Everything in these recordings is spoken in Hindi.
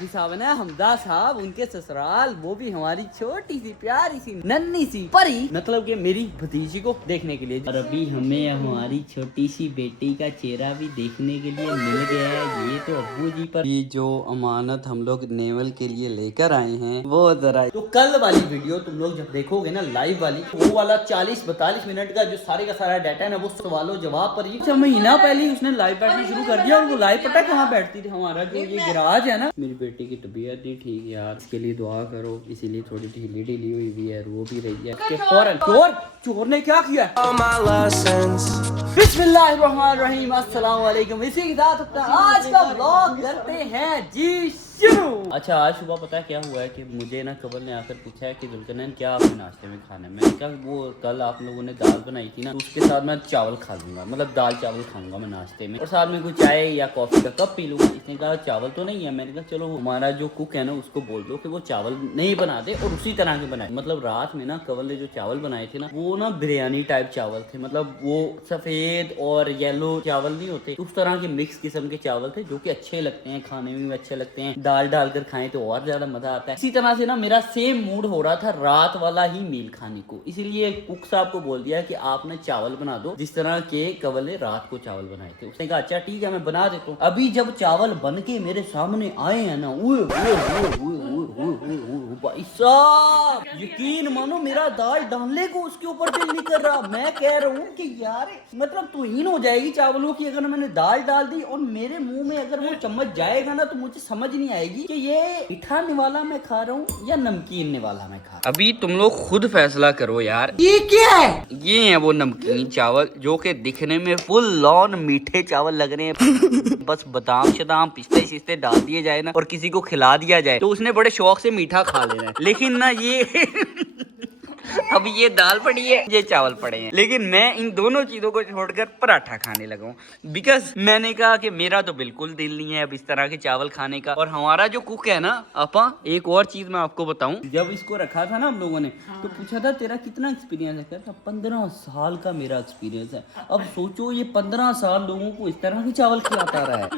काफी साहब है ना हमदा साहब, उनके ससुराल, वो भी हमारी छोटी सी प्यारी सी नन्ही सी परी, मतलब कि मेरी भतीजी को देखने के लिए। और अभी हमें हमारी छोटी सी बेटी का चेहरा भी देखने के लिए मिल गया है। ये तो अब्बू जी पर ये जो अमानत हम लोग नेवल के लिए लेकर आए हैं वो जरा, तो कल वाली वीडियो तुम लोग जब देखोगे ना लाइव वाली, वो वाला 40-42 मिनट का जो सारे का सारा डाटा है ना, वो सवालों जवाब पर ही महीना पहले ही उसने लाइव बैठना शुरू कर दिया। और वो लाइव पता कहाँ बैठती थी, हमारा जो ये गिराज है ना, मेरी बेटी की तबीयत नहीं ठीक यार, इसके लिए दुआ करो, इसीलिए थोड़ी ढीली ढीली हुई हुई है, रो भी रही है। फौरन चोर ने क्या किया? बिस्मिल्लाहिर्रहमानिर्रहीम, अस्सलाम वालेकुम। इसी के साथ आज का व्लॉग करते हैं जी शुरू। अच्छा, आज सुबह पता है क्या हुआ है कि मुझे ना कबल ने आकर पूछा है कि जुल्करनैन क्या आपने नाश्ते में खाना है। मैंने कहा वो कल आप लोगों ने दाल बनाई थी ना, उसके साथ मैं चावल खा लूंगा, मतलब दाल चावल खाऊंगा मैं नाश्ते में, और साथ में कोई चाय या कॉफी का कप पी लूंगा। इसने कहा चावल तो नहीं है। मैंने कहा चलो हमारा जो कुक है ना उसको बोल दो कि वो चावल नहीं बना दे और उसी तरह के बनाए। मतलब रात में ना कबल ने जो चावल बनाए थे ना, वो ना बिरयानी टाइप चावल थे, मतलब वो सफेद और येलो चावल नहीं होते, उस तरह के मिक्स किस्म के चावल थे जो कि अच्छे लगते हैं, खाने में भी अच्छे लगते हैं, दाल डालकर खाएं तो और ज्यादा मजा आता है। इसी तरह से ना मेरा सेम मूड हो रहा था रात वाला ही मील खाने को, इसीलिए कुक साहब को बोल दिया कि आपने चावल बना दो जिस तरह के कबल ने रात को चावल बनाए थे। उसने कहा अच्छा ठीक है मैं बना देता हूँ। अभी जब चावल बन के मेरे सामने आए हैं ना, भाई साहब यकीन मानो मेरा दाल डालने को उसके ऊपर दिल नहीं कर रहा। मैं कह रहा हूँ कि यार मतलब तौहीन हो जाएगी चावलों की अगर मैंने दाल डाल दी और मेरे मुंह में अगर वो चम्मच जाएगा ना, तो मुझे समझ नहीं आएगी कि ये मीठा निवाला मैं खा रहा हूँ या नमकीन निवाला मैं खा रहा हूँ। अभी तुम लोग खुद फैसला करो यार। ये क्या है? ये है वो नमकीन चावल जो कि दिखने में फुल लॉन मीठे चावल लग रहे हैं। बस बादाम शदाम पिस्ते शिस्ते डाल दिए जाए ना और किसी को खिला दिया जाए तो उसने बड़े शौक से मीठा खा लेना है। लेकिन ना ये अब ये दाल पड़ी है, ये चावल पड़े हैं, लेकिन मैं इन दोनों चीजों को छोड़कर पराठा खाने लगा हूँ। बिकॉज मैंने कहा कि मेरा तो बिल्कुल दिल नहीं है अब इस तरह के चावल खाने का। और हमारा जो कुक है ना आपा, एक और चीज मैं आपको बताऊं, जब इसको रखा था ना हम लोगों ने तो पूछा था तेरा कितना एक्सपीरियंस है, कहता 15 साल का मेरा एक्सपीरियंस है। अब सोचो ये 15 साल लोगों को इस तरह के चावल खिलाता रहा है।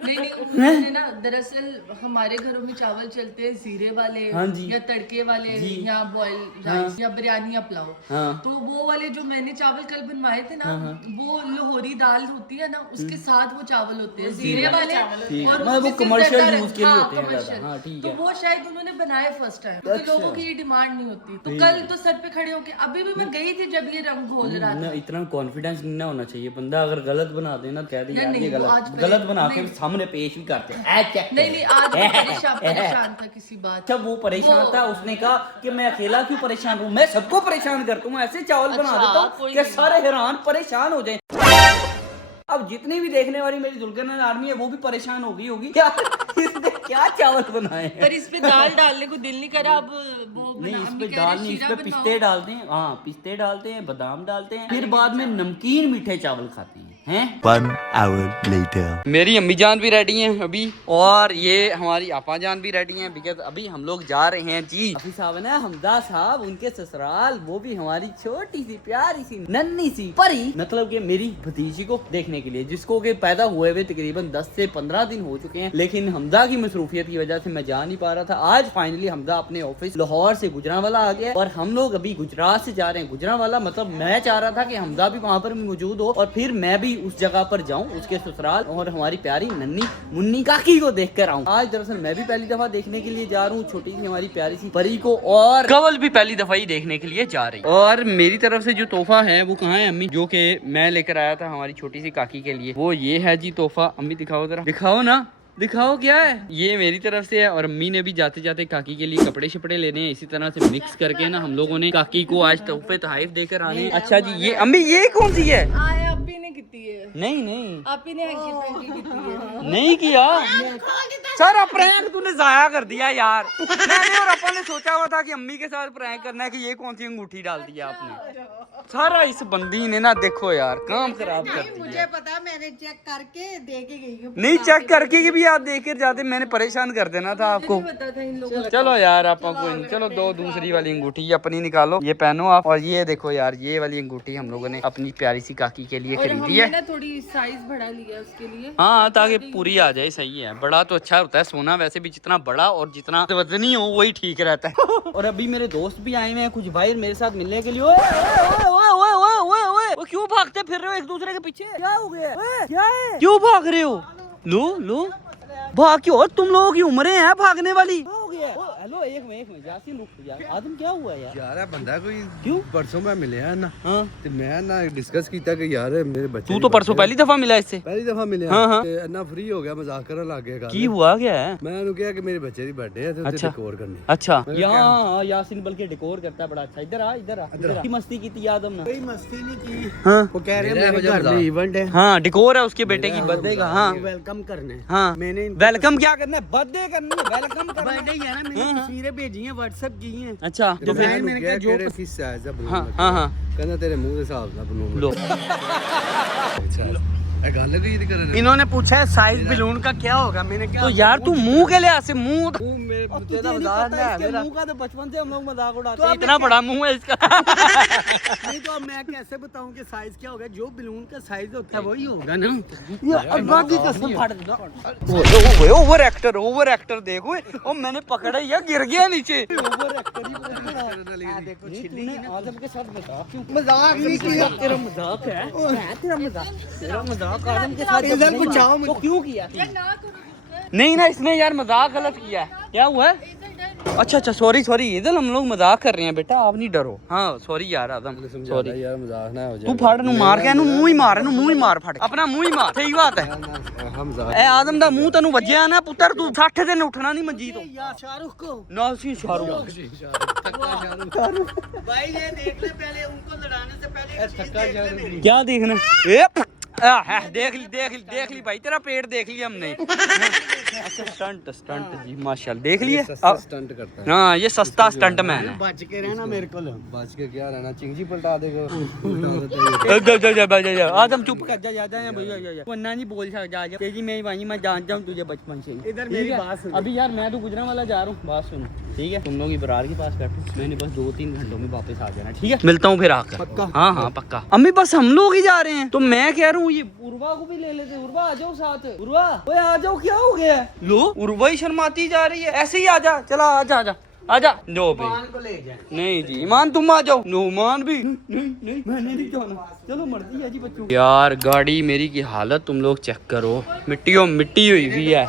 नहीं ना, दरअसल हमारे घरों में चावल चलते हैं जीरे वाले, हाँ जी, या तड़के वाले, या बॉयल राइस, या बिरयानी या पुलाव। तो वो वाले जो मैंने चावल कल बनवाए थे ना, वो लाहौरी दाल होती है ना, उसके साथ वो चावल होते हैं जीरे वाले, और वो कमर्शियल यूज के लिए होते हैं। हाँ, ठीक है। तो वो शायद उन्होंने बनाए फर्स्ट टाइम, क्योंकि लोगों की ये डिमांड नहीं होती। तो कल तो सर पे खड़े होके अभी भी मैं गई थी जब ये रंग घोल रहा था। इतना कॉन्फिडेंस नहीं होना चाहिए, बंदा अगर गलत बना देना कह दे यार ये गलत बना के सामने पेश भी करते हैं। नहीं आज परेशान था किसी बात। जब वो परेशान था उसने कहा कि मैं अकेला क्यों परेशान हूँ, मैं सबको परेशान करता हूँ, ऐसे चावल बना देता हूँ कि सारे हैरान परेशान हो जाए। अब जितनी भी देखने वाली मेरी जुल्करनैन आर्मी है वो भी परेशान हो गई होगी क्या इसने क्या चावल बनाए हैं। पर इस पे दाल डालने को दिल नहीं करा। अब वो नहीं इस पे दाल नहीं, इस पे पिस्ते डालते हैं। हाँ पिस्ते डालते हैं, बादाम डालते हैं, फिर बाद में नमकीन मीठे चावल खाते हैं। 1 hour later. मेरी अम्मी जान भी रेडी हैं अभी, और ये हमारी आपा जान भी रेडी हैं, बिकॉज अभी हम लोग जा रहे हैं जी काफी साहब है ना हमदा साहब, उनके ससुराल, वो भी हमारी छोटी सी प्यारी सी नन्ही सी परी, मतलब कि मेरी भतीजी को देखने के लिए, जिसको के पैदा हुए हुए तकरीबन 10 से 15 दिन हो चुके हैं। लेकिन हमदा की मसरूफियत की वजह से मैं जा नहीं पा रहा था। आज फाइनली हमदा अपने ऑफिस लाहौर से गुजरांवाला आ गया और हम लोग अभी गुजरात से जा रहे हैं गुजरांवाला। मतलब मैं चाह रहा था कि हमदा भी वहाँ पर मौजूद हो और फिर मैं भी उस जगह पर जाऊं, उसके ससुराल, और हमारी प्यारी नन्ही मुन्नी काकी को देख कर आऊं। आज दरअसल मैं भी पहली दफा देखने के लिए जा रहा हूँ छोटी सी हमारी प्यारी सी परी को, और कवल भी पहली दफा ही देखने के लिए जा रही है। और मेरी तरफ से जो तोहफा है वो कहाँ है अम्मी, जो कि मैं लेकर आया था हमारी छोटी सी काकी के लिए, वो ये है जी तोहफा। अम्मी दिखाओ जरा, दिखाओ ना, दिखाओ क्या है। ये मेरी तरफ से है और अम्मी ने भी जाते जाते काकी के लिए कपड़े शपड़े लेने हैं। इसी तरह से मिक्स करके ना हम लोगों ने काकी को आज तोहफे तोहफ देकर आने। अच्छा जी ये अम्मी ये कौन सी है? नहीं आप ही ने नहीं किया सर, प्रैंक तूने जाया कर दिया यार। मैंने और अपन ने सोचा हुआ था कि अम्मी के साथ प्रैंक करना है कि ये कौन सी अंगूठी डाल दी आपने। सारा इस बंदी ने ना देखो यार काम खराब कर दिया। मुझे पता, मैंने चेक करके दे के गई हूं। नहीं चेक करके भी आप देख जाते, मैंने परेशान कर देना था आपको। पता था इन लोगों को। चलो यार आप कोई नहीं, चलो दो दूसरी वाली अंगूठी अपनी निकालो, ये पहनो आप। और ये देखो यार ये वाली अंगूठी हम लोगों ने अपनी प्यारी सी काकी के लिए खरीदी है। ना थोड़ी साइज बढ़ा लिया उसके लिए। हाँ, ताकि पूरी आ जाए। सही है, बड़ा तो अच्छा होता है सोना। वैसे भी जितना बड़ा और जितना वजनी हो वही ठीक रहता है। और अभी मेरे दोस्त भी आए हुए हैं कुछ भाई मेरे साथ मिलने के लिए। ओए ओए ओए ओए ओए ओए, वो क्यों भागते फिर रहे हो एक दूसरे के पीछे? क्या हो गया? क्या है? क्यों भाग रहे हो? लो लो भाग क्यों? तुम लोगों की उम्रें हैं भागने वाली। हेलो, एक मिनट यासीन रुक यार। आदम क्या हुआ यार? यार बंदा कोई क्यों? परसों मैं मिले ना। हाँ, ते मैं ना डिस्कस किया कि यार मेरे बच्चे तू तो परसों पहली दफा मिला इससे। पहली दफा मिले। हाँ, हाँ। ते ना फ्री हो गया, मजाक करन लग गया। की हुआ क्या है? मैं उन्हें कहा कि मेरे बच्चे दी बर्थडे है, तो अच्छा। डेकोर करनी। अच्छा, मैंने यहाँ यासीन बल्कि डेकोर करता है बड़ा अच्छा। इधर आ, इधर आ, इधर आ। की मस्ती की थी आदम ने? कोई मस्ती नहीं की। हाँ वो कह रहे हैं मेरा मेरे घर मजाक। में इवेंट है, हाँ, डेकोर है उसके बेटे की बर्थडे का। हाँ वेलकम करने। हाँ, मैंने वेलकम क्या करना है? बर्थडे करना है, वेलकम करना है। बर्थडे ही है ना, मैंने तस्वीरें भेजी हैं, व्हाट्सएप की हैं। अच्छा, तो फिर मैंने मैंने कहा कहा जो जो किस साइज का हाँ हाँ हाँ कहना तेरे मुंह के हिसाब ना बनूंगा। लो, ए गल की कर रहे इन्होंने पूछा है साइज बलून का क्या होगा। मैंने कहा तो यार तू मुंह के लिहाज से मुंह तो मेरे अब मुझे तुझे ना नहीं मजाक पता है इसके मेरा। मुंह का, तो बचपन से हम लोग मजाक उड़ाते तो हैं। इतना बड़ा मुंह है इसका। नहीं तो अब मैं कैसे बताऊं कि साइज क्या होगा? जो बलून का साइज होता है वही होगा ना। अल्लाह की कसम फाड़ दूंगा। ओवर एक्टर देखो। ओ मैंने पकड़ा या गिर गया नीचे। ओवर एक्टर ही बोल रहा है। देखो तूने आदम के साथ मजाक क्यों? मजाक नहीं किया। तेरा मजाक है तेरा मजाक आदम के साथ इधर बचाओ मुझे। तो क्यों किया? नहीं ना, इसने यार मजाक गलत किया है। क्या हुआ है? अच्छा, सॉरी इधर हम लोग मजाक कर रहे हैं बेटा, आप नहीं डरो। हाँ सॉरी यार आदम, सॉरी। यार मजाक ना हो जाए। तू फाड़ नु मार के मुंह ही मार, मुंह ही मार, फट अपना मुंह ही मार। सही बात है। हम मजाक ए आदम दा मुंह तेनू वज्जिया ना पुੱਤਰ, तू 60 दिन उठना नहीं मंजी तो। या शाहरुख को नासी शाहरुख। भाई ये देख ले, पहले उनको लड़ाने से पहले एक चीज देख ले मेरी। क्या देखना? देख ली भाई, तेरा पेट देख लिया हमने। अच्छा, स्टंट जी माशाल्लाह देख लिए। स्टंट करता है। हाँ, ये सस्ता स्टंट मैन है। बच के रहना मेरे को। बच के क्या रहना, चिंगी पलटा देगा। आदम चुप कर जा भैया, वरना नहीं बोल सकता। तेजी मेरी भाई, मैं जानता हूँ तुझे बचपन से। इधर मेरी बात सुन। अभी यार मैं तो गुजरा वाला जा रहा हूँ, बात सुनो ठीक है? तुम लोग इब्रार के पास बैठो, मैंने बस 2-3 घंटों में वापस आ जाना, ठीक है? मिलता हूँ फिर आकर। पक्का? हाँ पक्का। अम्मी बस हम लोग ही जा रहे हैं, तो मैं कह रहा हूँ ये उर्वा को भी ले लेते। उर्वा आ जाओ साथ। उर्वा ओए आ जाओ, क्या हो गया? लो उर्वा ही शर्माती जा रही है। ऐसे ही आजा, चला आजा। नो भाई को ले जाए। नहीं जी, ईमान तुम आ जाओ। नुमान भी नहीं मैंने नहीं जाना। चलो मर्जी है जी बच्चों। यार गाड़ी मेरी की हालत तुम लोग चेक करो, मिट्टी हुई हुई है।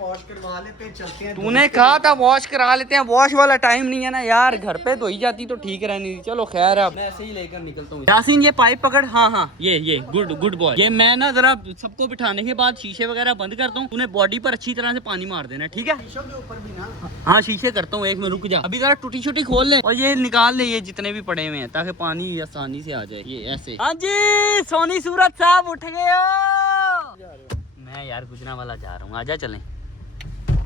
वॉश करवा लेते हैं, चलते हैं। तूने कहा था वॉश करा लेते हैं, वॉश वाला टाइम नहीं है ना यार। घर पे धोई जाती तो ठीक रहनी थी। चलो खैर, अब मैं ऐसे ही लेकर निकलता हूँ। यासीन ये पाइप पकड़। हाँ ये गुड बॉय। ये मैं ना जरा सबको बिठाने के बाद शीशे वगैरह बंद करता हूँ। तूने बॉडी पर अच्छी तरह से पानी मार देना, ठीक है? शीशों के ऊपर भी ना। हाँ शीशे करता हूँ, एक में रुक जा। अभी जरा टूटी छोटी खोल ले और ये निकाल ले, ये जितने भी पड़े हुए हैं, ताकि पानी आसानी से आ जाए। ये ऐसे। हाँ जी सोनी सूरत साहब उठ गए हो? मैं यार गुजरा वाला जा रहा हूँ, आजा चलें।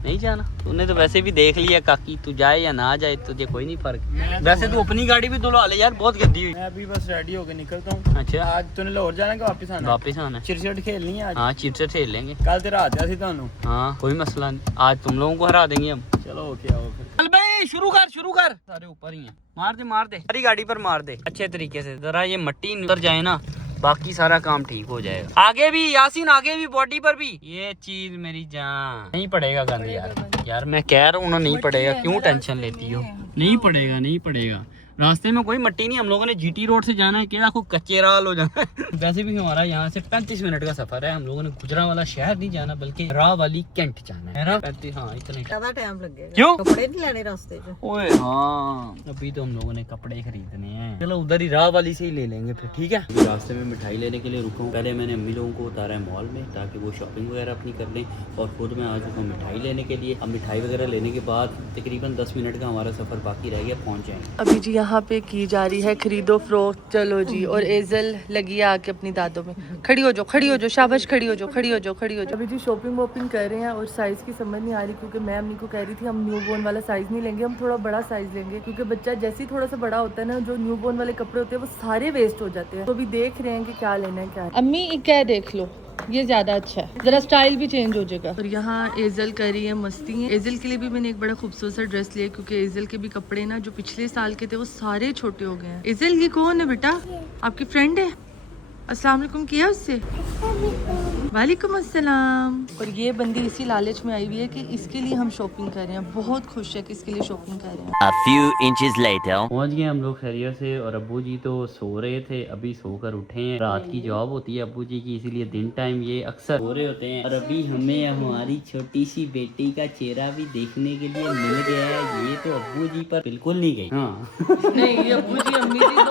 नहीं जाना? तूने तो वैसे भी देख लिया काकी, तू जाए या ना जाए तुझे कोई नहीं फर्क। वैसे तू अपनी गाड़ी भी धुलवा ले यार, बहुत गंदी हुई। मैं अभी बस रेडी होके निकलता हूँ। अच्छा, आज तूने लाहौर जाना कि वापस आना? वापस आना है। क्रिकेट खेलनी है आज? हाँ चिट खेल लेंगे। कल तेरा हाथ सी थानू। हाँ कोई मसला नहीं, आज तुम लोगों को हरा देंगे हम। चलो ओके ओके। चल भाई शुरू कर। सारे ऊपर ही हैं, मार दे सारी गाड़ी पर मार दे अच्छे तरीके से। जरा ये मट्टी उतर जाए ना, बाकी सारा काम ठीक हो जाएगा। आगे भी यासीन, आगे भी, बॉडी पर भी। ये चीज मेरी जान नहीं पड़ेगा गंद यार मैं कह रहा हूँ ना, नहीं पड़ेगा। क्यों टेंशन लेती हो? नहीं पड़ेगा। रास्ते में कोई मट्टी नहीं। हम लोगों ने जीटी रोड से जाना है, क्या को कच्चे राल हो जाना है। वैसे भी हमारा यहाँ से 35 मिनट का सफर है। हम लोगों ने गुजरा वाला शहर नहीं जाना, बल्कि राह वाली कैंट जाना है ना? 35, हाँ इतने। ज्यादा टाइम लगेगा। क्यों? कपड़े नहीं लेने रास्ते में। ओए हाँ, अभी तो हम लोगों ने कपड़े खरीदने हैं। चलो उधर ही राह वाली से ही ले लेंगे फिर, ठीक है? रास्ते में मिठाई लेने के लिए रुका हूँ। पहले मैंने अम्मी लोगों को उतारा है मॉल में, ताकि वो शॉपिंग वगैरह अपनी कर लें, और खुद मैं आ चुका हूँ मिठाई लेने के लिए। अब मिठाई वगैरह लेने के बाद तकरीबन 10 मिनट का हमारा सफर बाकी रह गया, पहुँच जाएंगे। अभी जी यहाँ पे की जा रही है खरीदो फ्रोक। चलो जी, और एजल लगी है आके अपनी दादों में। खड़ी हो जाओ, शाबाश, खड़ी हो जाओ। अभी जी शॉपिंग वॉपिंग कर रहे हैं, और साइज की समझ नहीं आ रही, क्योंकि मैं अम्मी को कह रही थी हम न्यू बोर्न वाला साइज नहीं लेंगे, हम थोड़ा बड़ा साइज लेंगे, क्योंकि बच्चा जैसे ही थोड़ा सा बड़ा होता है ना, जो न्यू बोर्न वाले कपड़े होते हैं वो सारे वेस्ट हो जाते हैं। तो अभी देख रहे हैं कि क्या लेना है क्या। अम्मी क्या देख लो, ये ज्यादा अच्छा है, जरा स्टाइल भी चेंज हो जाएगा। और यहाँ एजल कर रही है मस्ती। एजल के लिए भी मैंने एक बड़ा खूबसूरत सा ड्रेस लिया, क्योंकि एजल के भी कपड़े ना जो पिछले साल के थे वो सारे छोटे हो गए हैं। एजल ये कौन है बेटा? आपकी फ्रेंड है? अस्सलाम वालेकुम किया उससे? वालेकुम अस्सलाम। और ये बंदी इसी लालच में आई हुई है कि इसके लिए हम शॉपिंग कर रहे हैं, बहुत खुश है कि इसके लिए शॉपिंग कर रहे हैं। A few inches later. पहुंच गए हम लोग खैरियत से और अब्बू जी तो सो रहे थे, अभी सोकर उठे हैं। रात की जॉब होती है अब्बू जी की, इसीलिए दिन टाइम ये अक्सर सो रहे होते हैं। और अभी हमें हमारी छोटी सी बेटी का चेहरा भी देखने के लिए मिल गया है। ये तो अब्बू जी पर बिल्कुल नहीं गई। हाँ नहीं, ये अब्बू जी अम्मी जी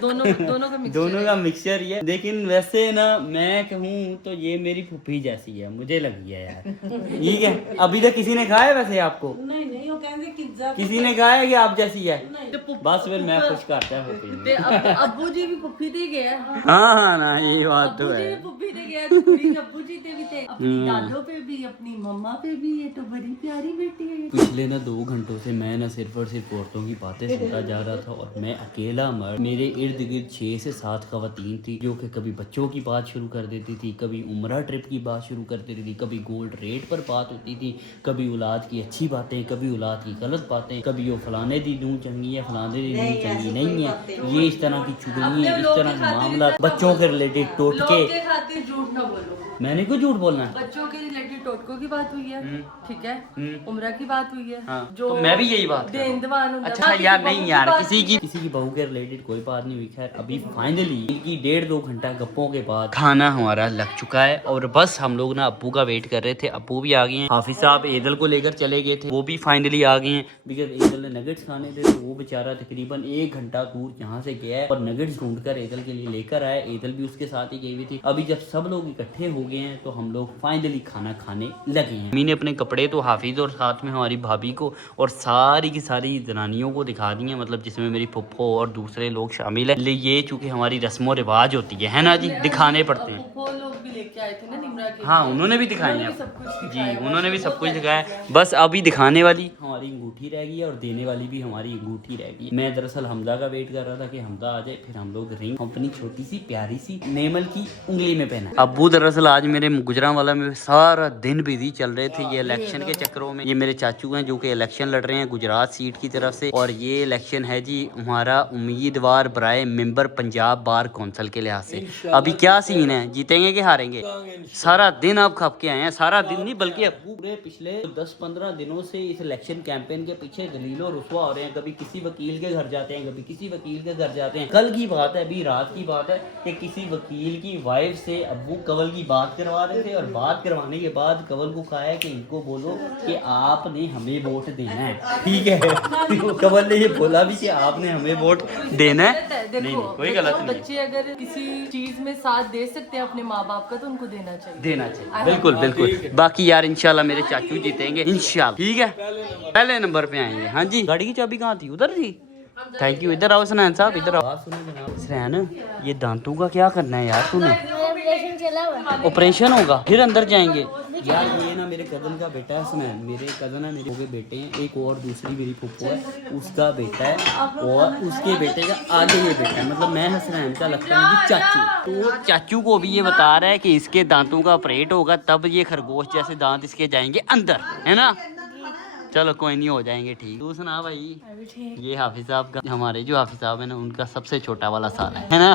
दोनों का मिक्सचर दोनों का मिक्सचर ये, लेकिन वैसे ना मैं कहूँ तो ये मेरी फूफी जैसी है, मुझे लगी है यार। ठीक है, अभी तक किसी ने कहा है वैसे आपको? नहीं वो कहते किज्जा किसी ने कहा है कि आप जैसी है? बस फिर मैं खुश करता है फूफी। अब्बू जी भी पुप्पी दे गया। हाँ ना ये बात तो अब्बू जी है। भी पुप्पी दे गया, तो पूरी अब्बू जी ते भी थे, अपनी दादों पे भी, अपनी मम्मा पे भी। ये तो बड़ी प्यारी बेटी है। पिछले ना 2 घंटों से मैं ना सिर्फ और सिर्फ औरतों की बातें सुनता जा रहा था और मैं अकेला मर्द। मेरे इर्द गिर्द 6 से 7 खवातीन थी जो कि कभी बच्चों की बात शुरू कर देती थी, कभी उम्रा ट्रिप की बात शुरू कर देती थी, कभी गोल्ड रेट पर बात होती थी, कभी औलाद की अच्छी बातें, कभी औलाद की गलत बातें, कभी वो फलाने दी दूं चंगी है, फलाने दी दूं चंगी नहीं है। ये इस तरह की चुगलियां, इस तरह के मामला, बच्चों के रिलेटेड टोटके। के खातिर झूठ ना बोलो। मैंने क्यों झूठ बोलना है? बच्चों के रिलेटेड टोटकों की बात हुई है, ठीक है, उम्रा की बात हुई है, हाँ, तो मैं भी यही बात कर रहा हूँ। देनदवान उम्रा। अच्छा यार नहीं यार, किसी की बहू के रिलेटेड कोई बात नहीं हुई। खैर अभी फाइनली इनकी 1.5-2 घंटा गप्पों के बाद खाना हमारा लग चुका है और बस हम लोग ना अब्बू का वेट कर रहे थे। अब्बू भी आ गए हैं, हाफिज साहब ईदल को लेकर चले गए थे, वो भी फाइनली आ गए हैं। बिकॉज ईदल ने नगेट्स खाने थे तो वो बेचारा तकरीबन 1 घंटा दूर यहाँ से गया है और नगेट्स ढूंढ कर ईदल के लिए लेकर आया। ईदल भी उसके साथ ही गई हुई थी। अभी जब सब लोग इकट्ठे हो गए हैं तो हम लोग फाइनली खाना खाने लगे हैं। मैंने अपने कपड़े तो हाफिज और साथ में हमारी भाभी को और सारी की सारी जनानियों को दिखा दी है, मतलब जिसमें मेरी फुप्पो और दूसरे लोग शामिल है। ये चूंकि हमारी रस्मों रिवाज होती है ना जी, दिखाने पड़ते हैं। वो लोग भी लेके आए थे ना निमरा के। हाँ उन्होंने भी दिखाए हैं जी, उन्होंने भी सब कुछ दिखाया। बस अभी दिखाने वाली हमारी अंगूठी रह गई है और देने वाली भी हमारी अंगूठी रह गई। मैं दरअसल हमजा का वेट कर रहा था कि हमजा आ जाए, फिर हम लोग रिंग अपनी छोटी सी प्यारी सी नेमल की उंगली में पहना। अब्बू दरअसल आज मेरे गुजरांवाला में सारा दिन बिजी चल रहे थे ये इलेक्शन के चक्करों में। ये मेरे चाचू हैं जो कि इलेक्शन लड़ रहे हैं गुजरात सीट की तरफ से, और ये इलेक्शन है जी हमारा उम्मीदवार बराए मेंबर पंजाब बार कौंसिल के लिहाज से। अभी क्या सीन है, जीतेंगे कि हारेंगे? सारा दिन आप खप के आए हैं, सारा दिन नहीं बल्कि अब्बू पूरे पिछले 10-15 दिनों से इस इलेक्शन कैंपेन के पीछे दलीलो रुसवा हो रहे हैं। कभी किसी वकील के घर जाते हैं, कभी किसी वकील के घर जाते हैं। कल की बात है, अभी रात की बात है कि किसी वकील की वाइफ से अब्बू कंवल की बात करवा रहे थे और बात करवाने के बाद कंवल को कहा है कि इनको बोलो कि आपने हमें वोट देना है, ठीक है। कंवल ने ये बोला भी कि आपने हमें वोट देना है। नहीं कोई गलत नहीं, बच्चे अगर किसी चीज में साथ दे सकते हैं अपने माँ बाप का तो उनको देना चाहिए। बिल्कुल बिल्कुल। बाकी यार इंशाल्लाह मेरे चाचू जीतेंगे इंशाल्लाह, ठीक है, पहले नंबर पे आएंगे। हाँ जी, गाड़ी की चाबी कहाँ थी? उधर थी। Thank you. इधर आओ सनैन साहब, इधर आओ। सनैन ये दांतों का क्या करना है यार तूने? ऑपरेशन होगा, फिर अंदर जाएंगे यार। ये ना मेरे कजन का बेटा है सनैन, मेरे कजन है, मेरे बेटे हैं, एक और दूसरी मेरी फुप्पो है उसका बेटा है और उसके बेटे का आगे ये बेटा है, मतलब मैं हसनैन का लगता हूँ चाचू। तो चाचू को भी ये बता रहा है कि इसके दांतों का ऑपरेट होगा तब ये खरगोश जैसे दांत इसके जाएंगे अंदर, है ना? चलो कोई नहीं, हो जाएंगे ठीक। तू सुना भाई, ये हाफिज साहब का, हमारे जो हाफिज साहब है ना उनका सबसे छोटा वाला साला है ना।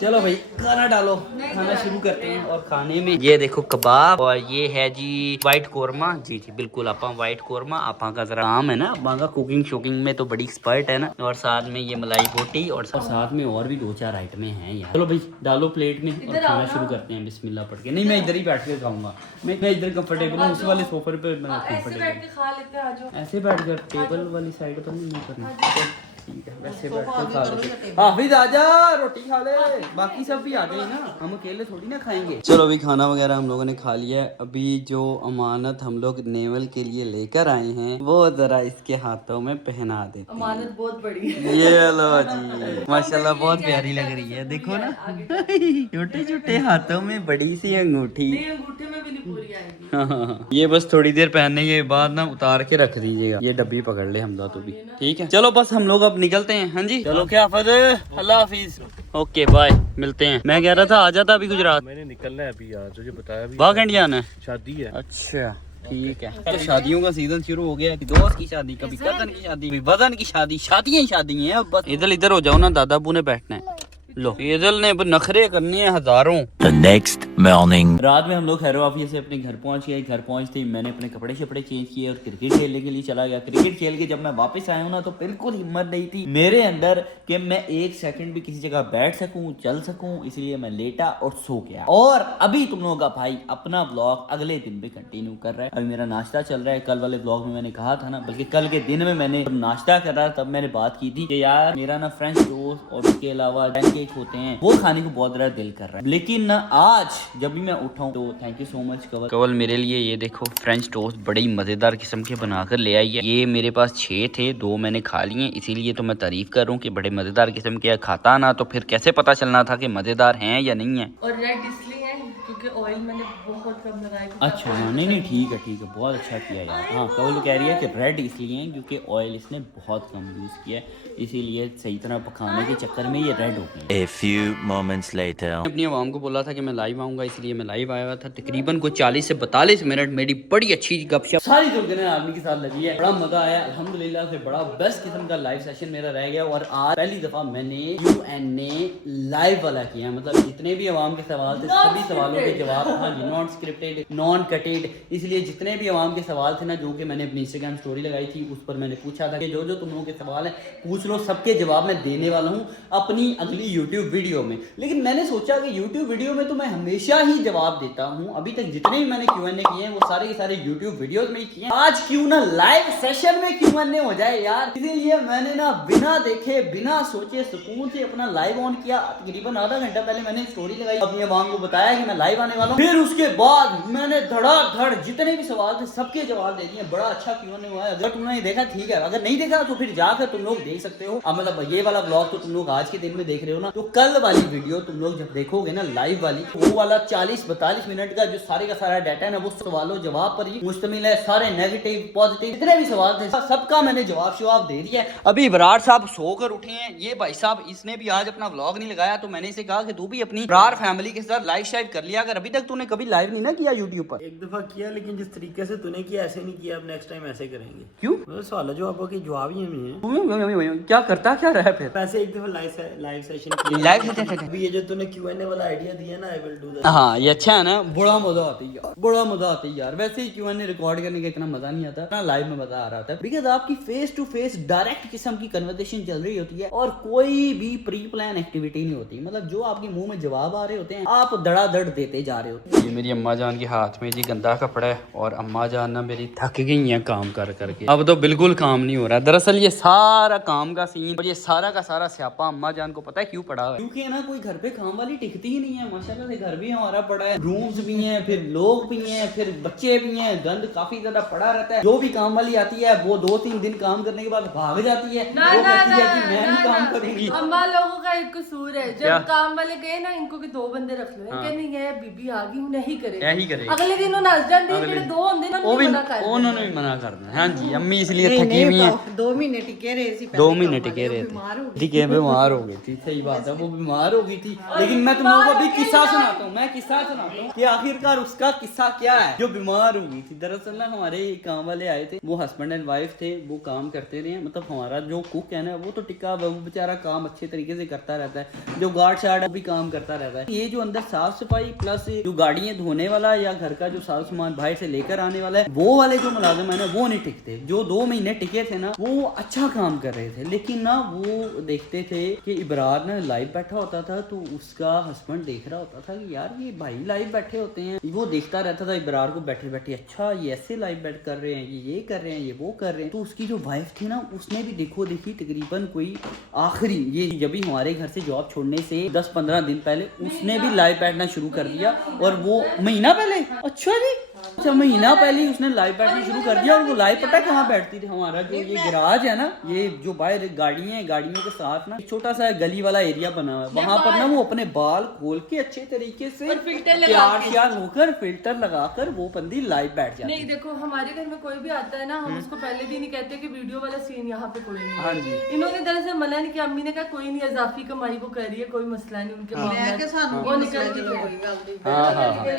चलो भाई खाना डालो, खाना शुरू करते हैं। और खाने में ये देखो कबाब और ये है जी वाइट कोरमा। जी जी बिल्कुल, आपा वाइट कोरमा। आपा का जरा काम है ना, आपा का कुकिंग शोकिंग में तो बड़ी एक्सपर्ट है ना। और साथ में ये मलाई बोटी और साथ में और भी 2-4 आइटमें हैं यार। चलो भाई डालो प्लेट में और खाना शुरू करते हैं बिस्मिल्लाह पढ़ के। नहीं मैं इधर ही बैठ के खाऊंगा, मैं इधर कंफर्टेबल हूँ, उस वाले सोफे पे मैं कंफर्टेबल। खा लेते हैं, आ जाओ। ऐसे बैठ कर टेबल वाली साइड पर नहीं करना, ठीक है वैसे बैठ कर खा लेते। हाफिज आजा रोटी खा ले, बाकी सब भी आ गए ना, हम अकेले थोड़ी ना खाएंगे। चलो अभी खाना वगैरह हम लोगों ने खा लिया है। अभी जो अमानत हम लोग नेवल के लिए लेकर आए हैं वो जरा इसके हाथों में पहना देते हैं। अमानत बहुत बड़ी है। ये लो जी माशाल्लाह बहुत प्यारी लग रही है, देखो ना छोटे छोटे हाथों में बड़ी सी अंगूठी। अंगूठे में भी नहीं पूरी आएगी। हाँ, ये बस थोड़ी देर पहनने के बाद ना उतार के रख दीजिएगा। ये डब्बी पकड़ ले हमजा तो भी, ठीक है। चलो बस हम लोग अब निकलते हैं। हाँ जी चलो, क्या हाफिज, अल्लाह हाफिज, ओके बाय, मिलते हैं। मैं कह रहा था आ जाता अभी गुजरात, मैंने निकलना है अभी यार, तुझे बताया भी वाकई जाना है, शादी है। अच्छा ठीक है। तो शादियों का सीजन शुरू हो गया, कि दोस्त की शादी, कभी कजन की शादी, कभी वजन की शादी, शादियां ही शादी हैं। अब बस इधर इधर हो जाओ ना, दादा अबू ने बैठना है। लो फेजल ने अब नखरे करने हैं हजारों। The next morning. रात में हम लोग खैर वाफिया से अपने घर पहुंच गए। घर पहुंचते ही मैंने अपने कपड़े शपड़े चेंज किए और क्रिकेट खेलने के लिए चला गया। क्रिकेट खेल के जब मैं वापस आया हूँ ना, तो बिल्कुल हिम्मत नहीं थी मेरे अंदर कि मैं एक सेकंड भी किसी जगह बैठ सकूं, चल सकूं, इसलिए मैं लेटा और सो गया। और अभी तुम लोगों का भाई अपना ब्लॉग अगले दिन भी कंटिन्यू कर रहा है। अभी मेरा नाश्ता चल रहा है। कल वाले ब्लॉग में मैंने कहा था ना, बल्कि कल के दिन में मैंने नाश्ता कर रहा तब मैंने बात की थी कि यार मेरा ना फ्रेंच टोस्ट और उसके अलावा पैनकेक होते हैं, वो खाने को बहुत ज़्यादा दिल कर रहा है। लेकिन ना आज जब भी मैं उठाऊं तो थैंक यू सो मच कवल मेरे लिए ये देखो फ्रेंच टोस्ट बड़ी मजेदार किस्म के बनाकर ले आई है। ये मेरे पास 6 थे, 2 मैंने खा लिए, इसीलिए तो मैं तारीफ कर रहा हूँ कि बड़े मजेदार किस्म के। खाता ना तो फिर कैसे पता चलना था कि मजेदार हैं या नहीं है। और रेड इसलिए है क्योंकि ऑयल मैंने बहुत कम लगाया। अच्छा हाँ, नहीं ठीक है, बहुत अच्छा किया यार। हाँ कवल कह रही है कि रेड इसलिए है क्योंकि ऑयल इसने बहुत कम यूज़ किया है, इसीलिए सही तरह पकाने के चक्कर में ये रेड हो गई। A few moments later. अपनी आवाम को बोला था कि मैं लाइव आऊंगा, इसलिए मैं लाइव आया हुआ था। तकरीबन कोई 40 से 42 मिनट मेरी बड़ी अच्छी गपशप सारी दुर्गने आदमी के साथ लगी है। बड़ा मजा आया अल्हम्दुलिल्लाह से। बड़ा बेस्ट किस्म का लाइव सेशन मेरा रह गया। और आज पहली दफा मैंने Q&A लाइव वाला किया, मतलब जितने भी आवाम के सवाल थे सभी सवालों के जवाब। हाँ जी, नॉट स्क्रिप्टेड, नॉन कटेड, इसलिए जितने भी आवाम के सवाल थे ना, जो कि मैंने अपनी इंस्टाग्राम स्टोरी लगाई थी, उस पर मैंने पूछा था कि जो जो तुम लोगों के सवाल है पूछ लो, सबके जवाब मैं देने वाला हूँ अपनी अगली यूट्यूब वीडियो में। लेकिन मैंने सोचा कि यूट्यूब वीडियो में तो मैं हमेशा ही जवाब देता हूँ, अभी तक जितने भी मैंने Q&A किए हैं वो सारे के सारे यूट्यूब वीडियोस में ही किए हैं। आज क्यों ना लाइव सेशन में Q&A हो जाए यार, इसीलिए मैंने ना बिना देखे बिना सोचे सुकून से अपना लाइव ऑन किया। तकरीबन आधा घंटा पहले मैंने स्टोरी लगाई, अपनी आवाम को बताया कि मैं लाइव आने वाला हूँ। फिर उसके बाद मैंने धड़ाधड़ जितने भी सवाल थे सबके जवाब दे दिए। बड़ा अच्छा Q&A हुआ है। अगर तुमने देखा ठीक है, अगर नहीं देखा तो फिर जाकर तुम लोग देख सकते हो। अब मतलब ये वाला ब्लॉग तो तुम लोग आज के दिन में देख रहे हो ना, तो कल वाली वीडियो तुम लोग जब देखोगे ना लाइव वाली, वो वाला 40-42 मिनट का जो सारे का सारा डाटा है ना, वो सवालों जवाब पर ही मुश्तमिल है। सारे नेगेटिव पॉजिटिव जितने भी सवाल थे सबका मैंने जवाब दे दिया है। अभी इब्रार साहब सोकर उठे हैं। ये भाई साहब इसने भी आज अपना व्लॉग नहीं लगाया, तो मैंने इसे कहा कि तू भी अपनी इब्रार फैमिली के साथ लाइव शाइव कर लिया। अगर अभी तक तूने कभी लाइव नहीं ना किया यूट्यूब पर। एक दफा किया, लेकिन जिस तरीके से तूने किया ऐसे नहीं किया। अब नेक्स्ट टाइम ऐसे करेंगे। क्यों? सवाल जवाबों के जवाब ही हमें है। क्या करता क्या रहा है फिर? वैसे एक दफा लाइव सेशन किया। लाइव ये जो तूने Q&A वाला आइडिया दिया ना, आई विल डू दैट। हाँ ये अच्छा है ना, बड़ा मजा आता है यार, बड़ा मजा आता है यार। वैसे ही Q&A रिकॉर्ड करने का इतना मजा नहीं आता ना, लाइव में मजा आ रहा था, बिकॉज आपकी फेस टू फेस डायरेक्ट किस्म की कन्वर्सेशन चल रही होती है और कोई भी प्री प्लान एक्टिविटी नहीं होती। मतलब जो आपके मुंह में जवाब आ रहे होते हैं आप धड़ाधड़ देते जा रहे होते हैं। ये मेरी अम्मा जान के हाथ में जी गंदा कपड़ा है और अम्मा जान ना मेरी थक गई है काम कर करके। अब तो बिल्कुल काम नहीं हो रहा है। दरअसल ये सारा काम का सीन और ये सारा का सारा स्यापा अम्मा जान को पता है क्यों पड़ा है, क्योंकि ना कोई घर पे काम वाली टिकती ही नहीं है। माशाल्लाह से घर भी हमारा पड़ा है, रूम्स भी हैं, फिर लोग भी हैं, फिर बच्चे भी हैं, गंद काफी ज्यादा पड़ा रहता है। जो भी काम वाली आती है वो 2-3 दिन काम करने के बाद भाग जाती है। वो कहती है कि मैं नहीं काम करूंगी। अम्मा लोगों का एक कसूर है, जब काम वाले गए ना इनको के 2 बंदे रख लो, कहने ये बीबी आ गई नहीं करे, अगले दिन वो नस जाते हैं। जेडे 2 होंदे ना उन्होंने भी मना करना। हां जी, अम्मी इसलिए थकी हुई है। 2 महीने टिके रहे सी, 2 महीने टिके रहे थे, ठीक है, बीमार हो गई थी। सही बात है, वो बीमार हो गई थी। लेकिन मैं तुम लोगों को अभी किस्सा सुनाता हूँ, मैं किस्सा सुनाता हूँ कि आखिरकार उसका किस्सा क्या है जो बीमार हो गई थी। दरअसल ना हमारे काम वाले आए थे, वो हस्बैंड एंड वाइफ थे, वो काम करते रहे। मतलब हमारा जो कुक है ना वो तो टिका, वो बेचारा काम अच्छे तरीके से करता रहता है। जो गार्ड शार्ड भी काम करता रहता है। ये जो अंदर साफ सफाई प्लस जो गाड़ियां धोने वाला या घर का जो साफ सामान बाहर से लेकर आने वाला है, वो वाले जो मुलाजिम है ना वो नहीं टिकते। जो 2 महीने टिके थे ना वो अच्छा काम कर रहे थे, लेकिन ना वो देखते थे कि इब्रार ना लाइव बैठा होता था तो उसका हस्बैंड देख रहा होता था कि यार ये भाई लाइव बैठे होते हैं। वो देखता रहता था इब्रार को बैठे बैठे, अच्छा ये ऐसे लाइव बैठ कर रहे हैं, ये कर रहे हैं, ये वो कर रहे हैं। तो उसकी जो वाइफ थी ना उसने भी देखो देखी तकरीबन कोई आखिरी ये जब भी हमारे घर से जॉब छोड़ने से 10-15 दिन पहले उसने भी लाइव बैठना शुरू कर दिया। और वो महीना पहले, अच्छा जी, अच्छा महीना पहले उसने लाइव बैठना शुरू कर दिया। और वो लाइव पता है कहाँ बैठती थी? हमारा जो ये गैराज है ना, ये जो बाहर गाड़ियां हैं, गाड़ियों के साथ ना छोटा सा गली वाला एरिया बना हुआ है, वहाँ पर ना वो अपने बाल खोल के अच्छे तरीके से तैयार होकर फिल्टर लगाकर वो बंदी लाइव बैठ जाती है। नहीं देखो, हमारे घर में कोई भी आता है ना, हम उसको पहले दिन ही कहते हैं कि वीडियो वाला सीन यहाँ पे कोई नहीं। हाँ जी, इन्होंने दरअसल मना नहीं किया। अम्मी ने कहा कोई नहीं, इजाफी कमाई को कर रही है, कोई मसला नहीं। उनके मैं के सानू वो निकल गई। हाँ हाँ हाँ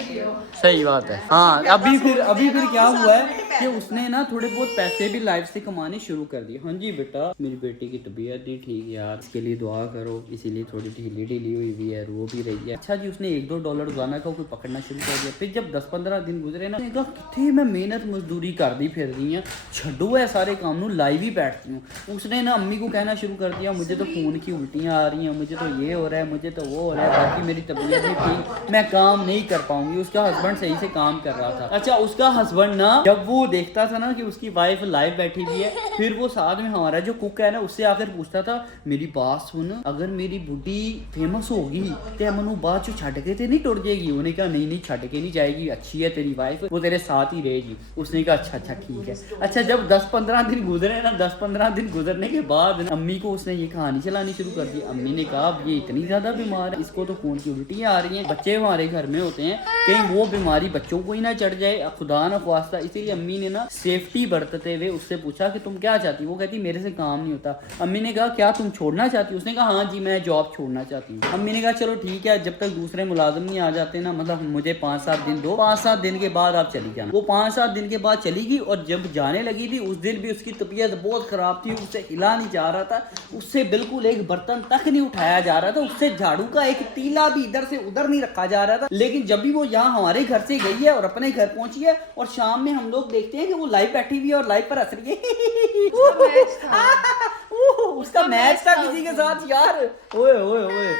सही बात है। हाँ अभी अभी फिर क्या हुआ है कि उसने ना थोड़े बहुत पैसे भी लाइफ से कमाने शुरू कर दिए। हाँ जी बेटा, मेरी बेटी की तबीयत नहीं ठीक यार, इसके लिए दुआ करो, इसीलिए थोड़ी ढीली हुई है, रो भी रही है। अच्छा जी, उसने $1-2 रोजाना का कोई पकड़ना शुरू कर दिया। फिर जब 10-15 दिन गुजरे ना, कितनी मैं मेहनत मजदूरी कर दी फिर दी है, छड्डो है सारे काम नू, लाइव ही बैठती हूँ। उसने ना अम्मी को कहना शुरू कर दिया, मुझे तो खून की उल्टियाँ आ रही हैं, मुझे तो ये हो रहा है, मुझे तो वो हो रहा है, बाकी मेरी तबीयत नहीं ठीक, मैं काम नहीं कर पाऊंगी। उसका हस्बैंड सही से काम कर रहा था। अच्छा, उसका हस्बैंड ना जब वो देखता था ना कि उसकी वाइफ लाइव बैठी हुई है, फिर वो साथ में हमारा जो कुक है ना उससे आकर पूछता था, मेरी बात सुन, अगर मेरी बुढ़ी फेमस होगी तो मनु बाद छड़ के ते नहीं टुट जाएगी? उन्होंने कहा नहीं छड़ के नहीं जाएगी, अच्छी है तेरी वाइफ, वो तेरे साथ ही रहेगी। उसने कहा अच्छा ठीक है। अच्छा, जब 10-15 दिन गुजरे ना, 10-15 दिन गुजरने के बाद अम्मी को उसने ये कहानी चलानी शुरू कर दी। अम्मी ने कहा अब ये इतनी ज्यादा बीमार है, इसको तो खून की उल्टियाँ आ रही हैं, बच्चे हमारे घर में होते हैं, कहीं वो बीमारी बच्चों को ही ना चढ़ जाए, खुदा न ख्वास्ता। इसीलिए अम्मी ने ना सेफ्टी बरतते हुए उससे पूछा कि तुम क्या चाहती? वो कहती मेरे से काम नहीं होता। अम्मी ने कहा क्या तुम छोड़ना चाहती? उसने कहा हाँ जी, मैं जॉब छोड़ना चाहती हूँ। अम्मी ने कहा चलो ठीक है, जब तक दूसरे मुलाजिम नहीं आ जाते ना, मतलब मुझे 5-7 दिन दो, 5-7 दिन के बाद आप चली जाना। वो 5-7 दिन के बाद चली गई, और जब जाने लगी थी उस दिन भी उसकी तबीयत बहुत खराब थी, उससे हिला नहीं जा रहा था, उससे बिल्कुल एक बर्तन तक नहीं उठाया जा रहा था, उससे झाड़ू का एक तीला भी इधर से उधर नहीं रखा जा रहा था। लेकिन जब भी वो यहाँ हमारे घर से गई है और अपने घर पहुंची है, और शाम में हम लोग देखते हैं कि वो लाइव बैठी हुई है और लाइव पर हंस रही है। उसका मैच था किसी के साथ यार। ओए ओए ओए,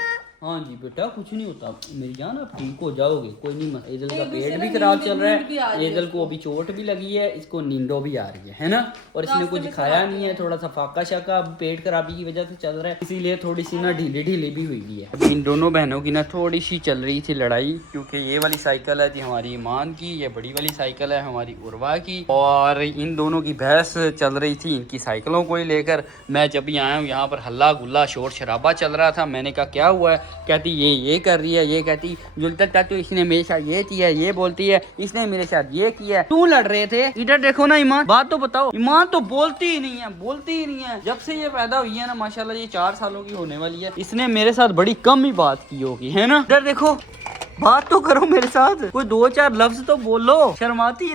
हाँ जी बेटा कुछ नहीं होता मेरी जान, आप ठीक हो जाओगे, कोई नहीं। एजल का पेट भी खराब चल रहा है, एजल को अभी चोट भी लगी है, इसको नींदो भी आ रही है ना, और इसने कुछ खाया नहीं है, थोड़ा सा फाका शाका पेट खराबी की वजह से चल रहा है, इसीलिए थोड़ी सी ना ढीली भी हुई है। अभी इन दोनों बहनों की ना थोड़ी सी चल रही थी लड़ाई, क्योंकि ये वाली साइकिल है थी हमारी ईमान की, ये बड़ी वाली साइकिल है हमारी उर्वा की, और इन दोनों की बहस चल रही थी इनकी साइकिलों को ही लेकर। मैं जब भी आया हूँ यहाँ पर हल्ला गुल्ला शोर शराबा चल रहा था। मैंने कहा क्या हुआ है? कहती ये कर रही है, ये कहती जुलता तो इसने मेरे साथ ये किया, ये बोलती है इसने मेरे साथ ये किया। क्यों लड़ रहे थे? इधर देखो ना ईमान, बात तो बताओ। ईमान तो बोलती ही नहीं है। जब से ये पैदा हुई है ना माशाल्लाह, ये 4 सालों की होने वाली है, इसने मेरे साथ बड़ी कम ही बात की होगी, है ना? इधर देखो, बात तो करो मेरे साथ, कोई 2-4 लफ्ज तो बोलो। शर्माती ही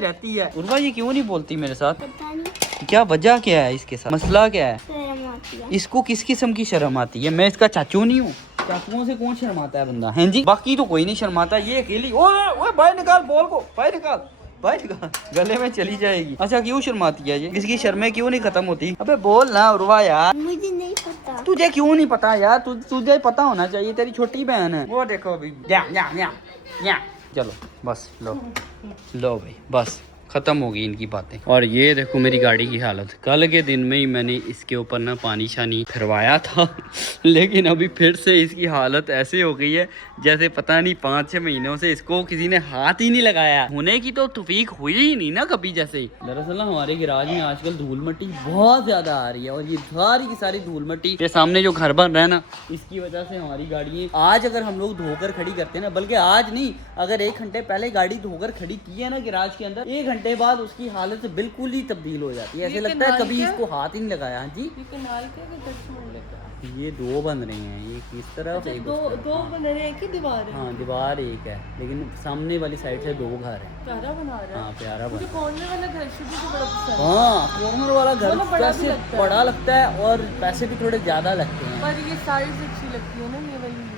रहती है। उर्वा ये क्यों नहीं बोलती मेरे साथ? क्या वजह क्या है इसके साथ? मसला क्या है? इसको किस किस्म की शर्म आती है? मैं इसका चाचू नहीं हूँ? चाचुओं से कौन शर्माता है बंदा, है जी? बाकी तो कोई नहीं शर्माता, ये अकेली। ओए बाहर निकाल बॉल को, बाहर निकाल, गले में चली जाएगी। अच्छा क्यों शर्माती है ये? इसकी शर्में क्यों नहीं खत्म होती? अबे बोल ना उर्वा यार। मुझे नहीं पता। तुझे क्यों नहीं पता यार? तुझे पता होना चाहिए, तेरी छोटी बहन है। वो देखो अभी चलो बस लो भाई, बस खत्म हो गई इनकी बातें। और ये देखो मेरी गाड़ी की हालत, कल के दिन में ही मैंने इसके ऊपर ना पानी शानी फिरवाया था लेकिन अभी फिर से इसकी हालत ऐसे हो गई है जैसे पता नहीं 5-6 महीनों से इसको किसी ने हाथ ही नहीं लगाया। होने की तो तौफीक हुई ही नहीं ना कभी जैसे ही। दरअसल हमारे गैराज में आजकल धूल मिट्टी बहुत ज्यादा आ रही है, और ये सारी की सारी धूल मिट्टी के सामने जो घर बन रहा है ना, इसकी वजह से हमारी गाड़ियाँ आज अगर हम लोग धोकर खड़ी करते हैं ना, बल्कि आज नहीं, अगर 1 घंटे पहले गाड़ी धोकर खड़ी की है ना गैराज के अंदर, 1 घंटे बाद उसकी हालत बिल्कुल ही तब्दील हो जाती है। ऐसे लगता है कभी इसको हाथ ही नहीं लगाया। हाँ जी, ये 2 बन रहे हैं, ये किस तरफ? दो बन रहे हैं कि दीवार है? हाँ दीवार एक है, लेकिन सामने वाली साइड से 2 घर हैं। प्यारा बना रहा है। हाँ प्यारा बना। कॉर्नर वाला घर शुरू से बड़ा पसंद है। हाँ कॉर्नर वाला घर वैसे बड़ा लगता है और पैसे भी थोड़े ज्यादा लगते हैं, पर ये साइज अच्छी लगती है ना, ये वाली।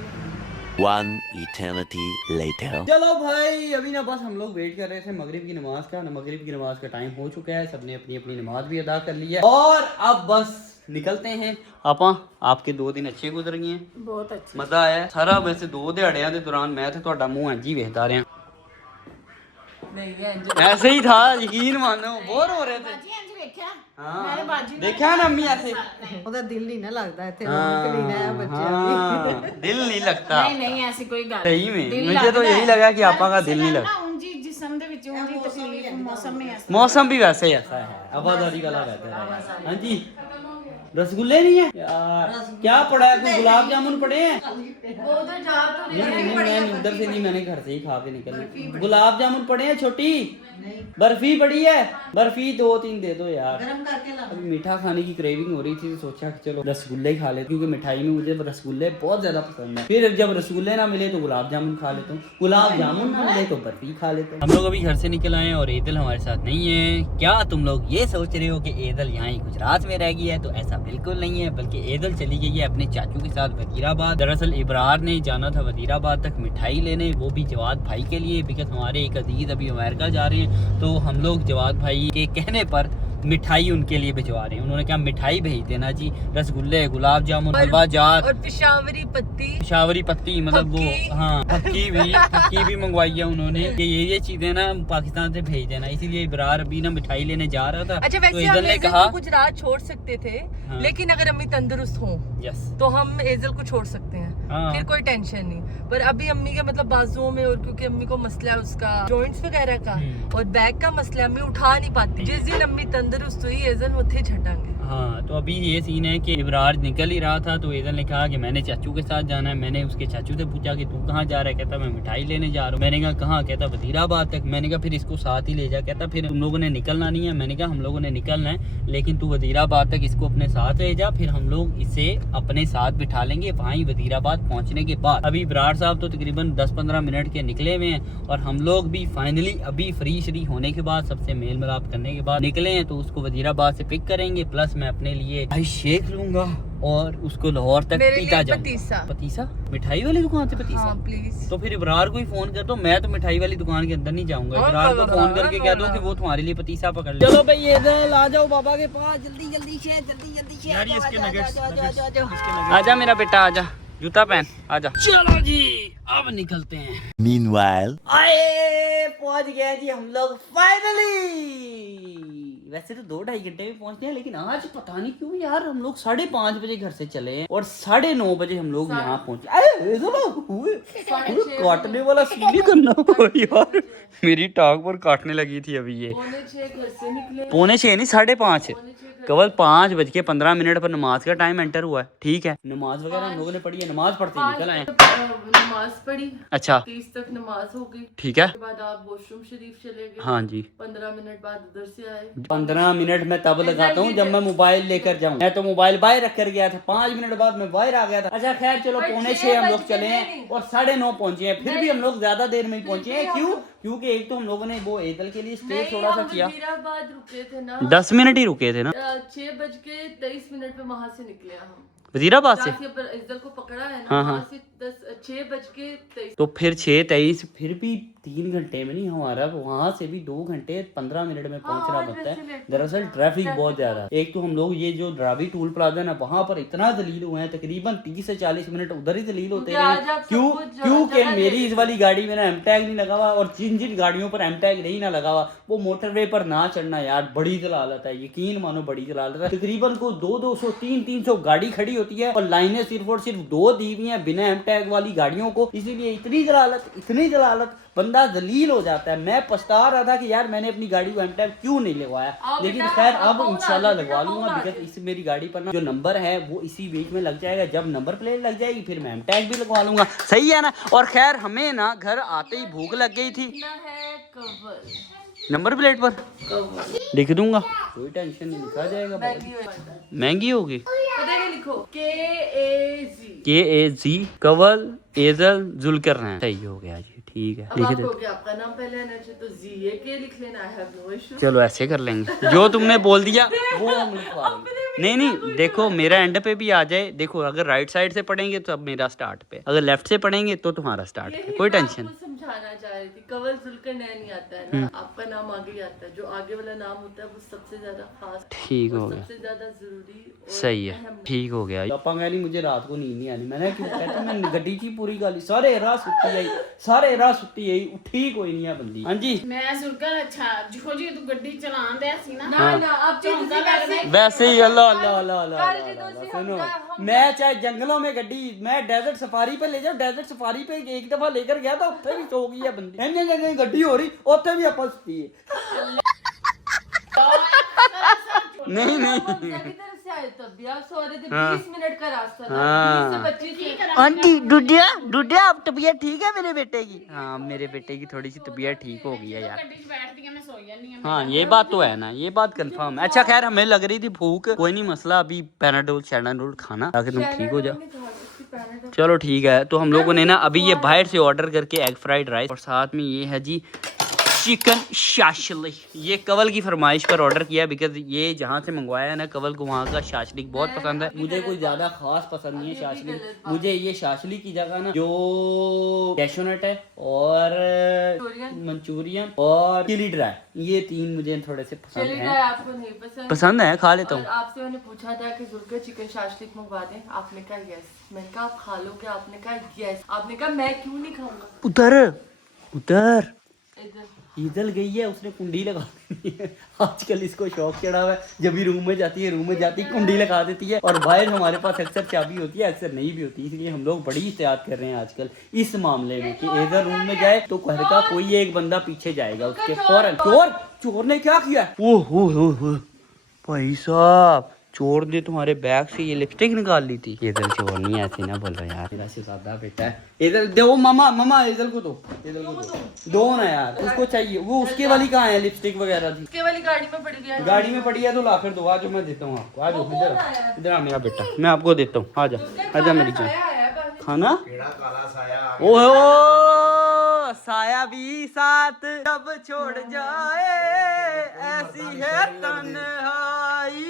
One eternity later. चलो भाई, अभी ना बस हम लोग वेट कर रहे थे मगरिब की नमाज का। मगरिब की नमाज का टाइम हो चुका है, सबने अपनी अपनी नमाज भी अदा कर ली है, और अब बस निकलते हैं। आपके 2 दिन अच्छे गुजर गए हैं? बहुत अच्छे, मजा आया सारा। वैसे 2 ਦਿਹਾੜਿਆਂ ਦੇ ਦੌਰਾਨ मैं तो ਤੁਹਾਡਾ ਮੂੰਹ ਇੰਜ ਹੀ ਵੇਖਦਾ ਰਿਹਾ। नहीं ऐसे ही था, यकीन मानो, बोर हो रहे थे। देखा ना अम्मी ऐसे ਉਹਦਾ ਦਿਲ ਨਹੀਂ ਨਾ ਲੱਗਦਾ ਇੱਥੇ, ਰੌਣਕ ਨਹੀਂ ਨਾ ਬੱਚਿਆਂ ਦੀ। दिल नहीं लगता। नहीं ऐसी कोई गल सही में मुझे तो यही लगा कि आपा का दिल नहीं लगता। ਉਂਝ ਜਿਸਮ ਦੇ ਵਿੱਚ ਉਂਝ ਤਕਲੀਫ मौसम में ऐसा। मौसम भी वैसे ही ऐसा है, हवादारी वाला रहता है। हाँ जी रसगुल्ले नहीं है यार, क्या पड़ा है? कुछ गुलाब जामुन पड़े हैं? वो उधर जा तो नहीं, मैं उधर से नहीं, मैंने घर से ही खा के निकल। गुलाब जामुन पड़े हैं छोटी, बर्फी पड़ी है, बर्फी 2-3 दे दो यार। गरम करके ला। अभी मीठा खाने की क्रेविंग हो रही थी, तो सोचा कि चलो रसगुल्ले ही खा लेते, क्योंकि मिठाई में मुझे रसगुल्ले बहुत ज्यादा पसंद है। फिर जब रसगुल्ले ना मिले तो गुलाब जामुन खा लेता हूँ, गुलाब जामुन ना मिले तो बर्फी खा लेता हूँ। हम लोग अभी घर से निकल आए और ईदल हमारे साथ नहीं है। क्या तुम लोग ये सोच रहे हो कि ईदल यहाँ ही गुजरात में रह गई है? तो ऐसा बिल्कुल नहीं है, बल्कि ईदल चली गई है अपने चाचू के साथ वजीराबाद। दरअसल इब्रार ने जाना था वजीराबाद तक मिठाई लेने, वो भी जवाद भाई के लिए, बिकॉज हमारे एक अजीज अभी अमेरिका जा रहे हैं, तो हम लोग जवाद भाई के कहने पर मिठाई उनके लिए भिजवा रहे हैं। उन्होंने कहा मिठाई भेज देना जी, रसगुल्ले, गुलाब जामुन, हलवा जात और पिशावरी पत्ती, मतलब वो हाँ फक्की भी मंगवाई है उन्होंने कि ये चीजें ना पाकिस्तान से भेज देना। इसीलिए इब्रार अभी ना मिठाई लेने जा रहा था। अच्छा, तो वैसे ईदल हम ने एज़ल कहा को गुजरात छोड़ सकते थे, हाँ। लेकिन अगर अम्मी तंदुरुस्त हो यस, तो हम एज़ल को छोड़ सकते हैं, हाँ। फिर कोई टेंशन नहीं। पर अभी अम्मी के मतलब बाजुओं में, और क्योंकि अम्मी को मसला है उसका जॉइंट्स वगैरह का और बैक का मसला है, अम्मी उठा नहीं पाती। जिस दिन अम्मी तंदुरुस्त हुई एज़ल उठे झटांगे। हाँ, तो अभी ये सीन है कि इब्रार निकल ही रहा था, तो ईदल ने कहा कि मैंने चाचू के साथ जाना है। मैंने उसके चाचू से पूछा कि तू कहाँ जा रहा है? कहता मैं मिठाई लेने जा रहा हूँ। मैंने कहा कहाँ? कहता वजीराबाद तक। मैंने कहा फिर इसको साथ ही ले जा। कहता फिर तुम लोगों ने निकलना नहीं है। मैंने कहा हम लोगों ने निकलना है, लेकिन तू वजीराबाद तक इसको अपने साथ ले जा, फिर हम लोग इसे अपने साथ बिठा लेंगे वहीं वजीराबाद पहुँचने के बाद। अभी इब्रार साहब तो तकरीबन 10-15 मिनट के निकले हुए हैं, और हम लोग भी फाइनली अभी फ्री होने के बाद, सबसे मेल मिलाप करने के बाद निकले हैं। तो उसको वजीराबाद से पिक करेंगे, प्लस मैं अपने लिए भाई शेक लूंगा और उसको लाहौर तक पीता जाऊंगा। पतीसा मिठाई वाली दुकान से पतीसा, हाँ, प्लीज। तो फिर इब्रार को ही फोन कर दो। मैं तो मिठाई वाली दुकान के अंदर नहीं जाऊंगा। इब्रार को फोन करके कह दो कि वो तुम्हारे लिए पतीसा पकड़ ले। चलो भाई ये आ जाओ बाबा के पास, जल्दी से आजा मेरा बेटा, आजा, जूता पहन, आजा। चलो जी अब निकलते हैं। Meanwhile, आए पहुंच गए जी हम लोग फाइनली। वैसे तो 2-2.5 घंटे में पहुंचते हैं, लेकिन आज पता नहीं क्यों यार हम लोग 5:30 बजे घर से चले हैं और 9:30 बजे हम लोग यहाँ पहुंचे। काटने वाला सीन नहीं करना यार, मेरी टांग पर काटने लगी थी अभी ये। 5:45 नहीं 5:30, केवल 5:15 पर नमाज का टाइम एंटर हुआ है। ठीक है, नमाज वगैरह हम लोगों ने पढ़ी है, नमाज पढ़ते ही निकल आए। नमाज पढ़ी, अच्छा 30 तक नमाज हो गई। ठीक है, उसके बाद आप वॉशरूम शरीफ चले गए। हाँ जी, 15 मिनट बाद उधर से आए। 15 मिनट मैं तब लगाता हूँ जब मैं मोबाइल लेकर जाऊँ। मैं तो मोबाइल बाहर रख कर गया था, 5 मिनट बाद मैं बाहर आ गया था। अच्छा खैर चलो, 5:45 हम लोग चले हैं और 9:30 पहुंचे हैं। फिर भी हम लोग ज्यादा देर में ही पहुंचे हैं। क्यों? क्योंकि एक तो हम लोगों ने वो ईदल के लिए स्टे थोड़ा सा किया, वजीराबाद रुके थे ना, 10 मिनट ही रुके थे ना, 6:23 पे वहाँ से निकले हम वजीराबाद से। इधर को पकड़ा है ना, हाँ, वहाँ से 6:23। तो फिर 6:23, फिर भी 3 घंटे में नहीं, हमारा वहाँ से भी 2 घंटे 15 मिनट में पहुंचना पड़ता है। दरअसल ट्रैफिक बहुत ज्यादा है। एक तो हम लोग ये जो ड्रावी टूल प्लाजा ना, वहाँ पर इतना दलील हुए हैं, तकरीबन 30 से 40 मिनट उधर ही दलील होते हैं। क्योंकि मेरी इस वाली गाड़ी में ना एम टैग नहीं लगा हुआ, और जिन गाड़ियों पर एम टैग नहीं ना लगा हुआ वो मोटरवे पर ना चढ़ना यार बड़ी जलालत है, यकीन मानो बड़ी जलालत है। तकरीबन को 200, 300 गाड़ी खड़ी होती है और लाइनें सिर्फ और सिर्फ 2 दी हुई हैं बिना एम टैग वाली गाड़ियों को। इसीलिए इतनी जलालत बंदा दलील हो जाता है। मैं पछता रहा था कि यार मैंने अपनी गाड़ी को एम टैग क्यों नहीं लगवाया, लेकिन खैर अब इंशाल्लाह लगवा लूंगा, बिकॉज इस मेरी गाड़ी पर ना जो नंबर है वो इसी बीच में लग जाएगा। जब नंबर प्लेट लग जाएगी फिर मैं एम टैग भी लगवा लूंगा, सही है ना। और खैर हमें ना घर आते ही भूख लग गई थी, नंबर प्लेट पर लिख दूंगा, कोई टेंशन नहीं, लिखा जाएगा। महंगी होगी, लिखो KAZ कवल एजल जुल्करनैन, सही हो गया जी, ठीक है, लिख दे। आपका नाम पहले आना चाहिए तो ZAK लिख लेना, I have no issue। चलो ऐसे कर लेंगे, जो तुमने बोल दिया वो हम लिखवा लेंगे। नहीं देखो मेरा एंड पे भी आ जाए। देखो अगर राइट साइड से पढ़ेंगे तो अब मेरा स्टार्ट पे, अगर लेफ्ट से पढ़ेंगे तो तुम्हारा स्टार्ट पे, कोई टेंशन। समझाना चाह रही थी, कवल जुल्करनैन नहीं आता है ना, आपका नाम आगे आता है, जो आगे वाला नाम होता है वो सबसे ज्यादा खास, ठीक हो गया, सबसे ज्यादा जरूरी, सही है, ठीक हो गया। पापा कह रही मुझे रात को नींद नहीं आनी, मैंने कहता मैं गड्डी ची पूरी गाली सारे रात सुत्ती आई उठी कोई नहीं है बंदी। हाँ जी मैं सुनकर अच्छा जिखो जी तू गड्डी चलान दे सी ना, आप वैसे ही अल्लाह सुनो, मैं चाहे जंगलों में गड्डी, मैं डेजर्ट सफारी पे ले जाऊं, डेजर्ट सफारी पे एक दफा लेकर गया था, उत्थे भी सो गई है बंदी। इन्ने जगह गड्डी हो रही उत्थे भी आपस सुती है। नहीं आए तब भी आप सो रहे थे। हाँ। 20 मिनट का रास्ता था। हाँ। 20 से 25 मिनट। आंटी डुडिया अब तबीयत ठीक है मेरे बेटे की? हाँ मेरे बेटे की थोड़ी सी तबीयत ठीक हो गई है यार। गड्डी च बैठती है मैं सो जानी हूं। हाँ ये बात तो है ना, ये बात कंफर्म है। अच्छा खैर हमें लग रही थी भूख, कोई नहीं मसला, अभी पैनाडोल शैनाडोल खाना ताकि तुम ठीक हो जाओ। चलो ठीक है, तो हम लोगों ने ना अभी ये बाहर से ऑर्डर करके एग फ्राइड राइस और साथ में ये है जी चिकन शाशलिक। ये कवल की फरमाइश पर ऑर्डर किया बिकॉज ये जहाँ से मंगवाया है ना कवल को वहाँ का शाशलिक बहुत पसंद है। मुझे कोई ज्यादा खास पसंद नहीं है शाशलिक, मुझे ये शाशलिक की जगह ना जो कैशोनट है और मंचूरियन और चिली ड्राई, ये तीन मुझे थोड़े से पसंद चलिए है। आपको नहीं पसंद? पसंद है, खा लेता और हूँ। आपसे मैंने पूछा था कि जुल्फे चिकन शाशलिक मंगवा दें, आपने कहा यस। मैंने कहा आप खा लोगे, आपने कहा यस। आपने कहा मैं क्यों नहीं खाऊंगा। उधर उधर इधर ईदल गई है, उसने कुंडी लगा दी है। आजकल इसको शौक चढ़ा हुआ है, जब भी रूम में जाती है कुंडी लगा देती है। और बाहर हमारे पास अक्सर चाबी होती है, अक्सर नहीं भी होती, इसलिए हम लोग बड़ी एहतियात कर रहे हैं आजकल इस मामले में कि इधर रूम में जाए तो घर का कोई एक बंदा पीछे जाएगा उसके फौरन। चोर ने क्या किया? ओह भाई साहब, चोर ने तुम्हारे बैग से ये लिपस्टिक निकाल ली थी। इधर चोर नहीं, ऐसे ना बोलो यार, मेरा शहजादा बेटा है। इधर दो मामा इधर को दो, दो ना यार, उसको चाहिए। वो उसके वाली कहाँ है लिपस्टिक वगैरह थी? उसके वाली गाड़ी में पड़ी है। गाड़ी में पड़ी है तो ला कर दो। आज मैं देता हूँ आपको, आज इधर इधर मेरा बेटा, मैं आपको देता हूँ। आजा मेरी जान। खाना ओहो साया भी साथ जब छोड़ जाए ऐसी है तन्हाई।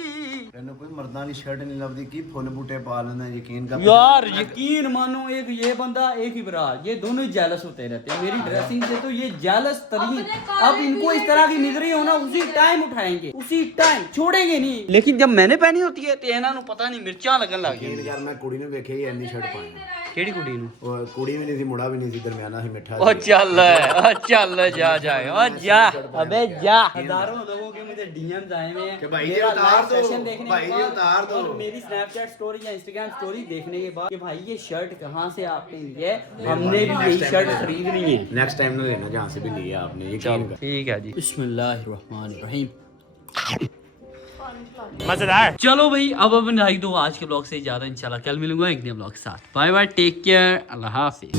कोई मर्दां दी शर्ट नहीं लभदी की फुल बूटे पा लेना यकीन का यार यकीन मानो, एक ये बंदा एक इब्रार, ये दोनों ही जेलस होते रहते हैं मेरी ड्रेसिंग से। तो ये जेलस तरीन, अब इनको इस तरह की निगरी हो ना उसी टाइम उठाएंगे, उसी टाइम छोड़ेंगे नहीं। लेकिन जब मैंने पहनी होती है तो इन्हां नूं पता नहीं मिर्चा लगन लग गई। यार मैं कुड़ी ने वेखे ही इन्नी शर्ट पाई। केड़ी कुड़ी नूं? और कुड़ी भी नहीं थी, मुड़ा भी नहीं थी, दरमियाना ही मिठा। ओ चल जा जाए ओ जा, अबे जा। हजारों लोगों के मुझे डीएम्स आए हुए हैं कि भाई मेरा ये उतार live दो, session देखने भाई के ये बाद उतार दो। और मेरी स्नैपचैट स्टोरी या इंस्टाग्राम स्टोरी देखने के बाद कि भाई ये शर्ट कहाँ से आपने ली है, हमने भी यही शर्ट खरीदनी है। नेक्स्ट टाइम ना लेना जहाँ से भी लिया आपने, यकीन कर। ठीक है जी, बिस्मिल्लाहिर्रहमानिर्रहीम। मजेदार। चलो भाई अब बनाई दो आज के ब्लॉग से ज्यादा, इंशाल्लाह कल मिलूंगा एक नए ब्लॉग के साथ। बाय बाय, टेक केयर, अल्लाह हाफिज।